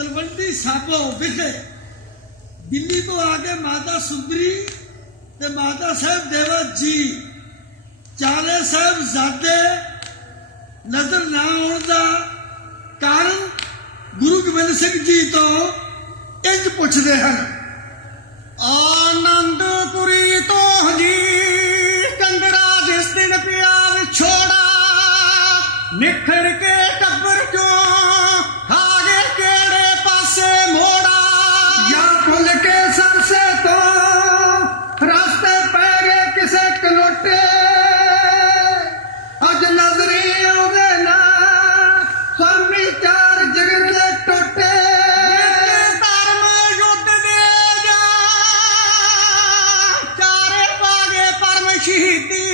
ਤਲਵੰਡੀ ਸਾਬੋ ਵਿਖੇ ਦਿੱਲੀ ਤੋਂ ਆ ਕੇ ਮਾਤਾ ਸੁੰਦਰੀ ਤੇ ਮਾਤਾ ਸਾਹਿਬ ਦੇਵਾ ਜੀ ਚਾਲੇ ਸਾਹਿਬ ਜ਼ਾਦੇ ਨਜ਼ਰ ਨਾ ਆਉਣ ਦਾ ਕਾਰਨ ਗੁਰੂ ਗੋਬਿੰਦ ਸਿੰਘ ਜੀ ਤੋਂ ਇੰਜ ਪੁੱਛਦੇ ਹਨ। ਆਨੰਦਪੁਰੀ ਤੋਂ ਜੀ ਕੰਦਰਾ ਜਿਸ ਦਿਨ ਪਿਆ ਵਿਛੋੜਾ, ਨਿਖਰ ਕੇ ਸ਼ਹੀਦੀ।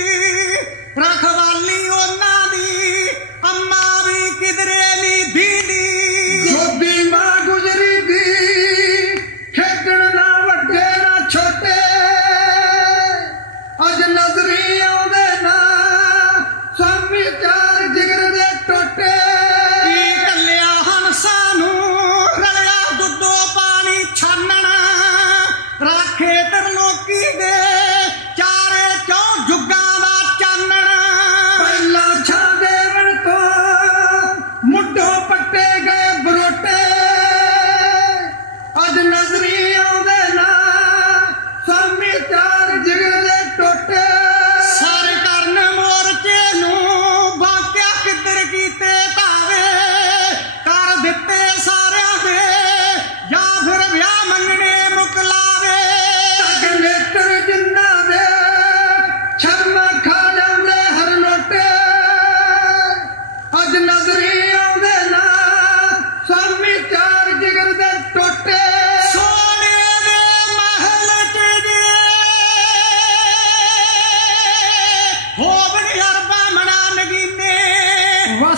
ਰਖਵਾਲੀ ਉਹਨਾਂ ਦੀ ਅੰਮਾ ਵੀ ਕਿਧਰੇ ਨਹੀਂ ਦੀਦੀ ਜੋਦੀ ਮਾਂ ਗੁਜਰੀ ਦੀ ਖੇਡਣ ਨਾ ਵੱਡੇ ਨਾ ਛੋਟੇ। ਅੱਜ ਨਜ਼ਰੀ ਆਉਂਦੇ ਨਾ ਸਾਮੀ ਚਾਰ ਜਿਗਰ ਦੇ ਟੋਟੇ। ਕੀ ਕੱਲਿਆ ਹੰਸਾ ਨੂੰ ਰਲਿਆ ਦੁੱਧੋ ਪਾਣੀ ਛਾਨਣ। ਰਾਖੇ ਤਰਲੋਕੀ ਦੇ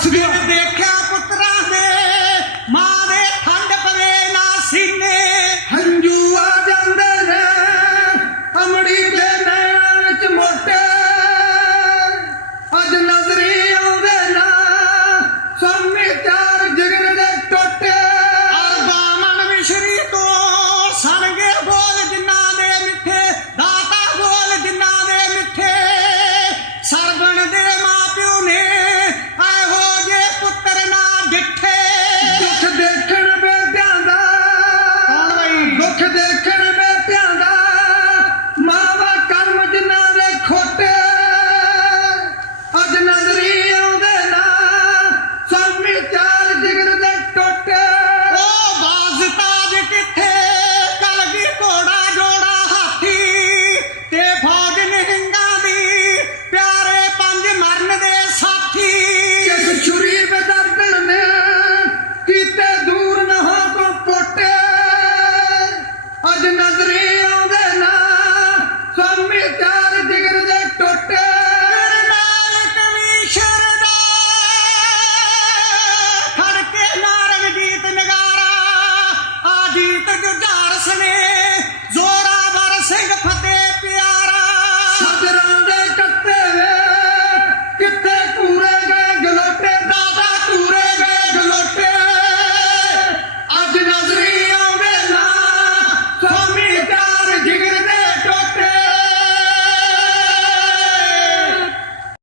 Spirit breaker. Listen in.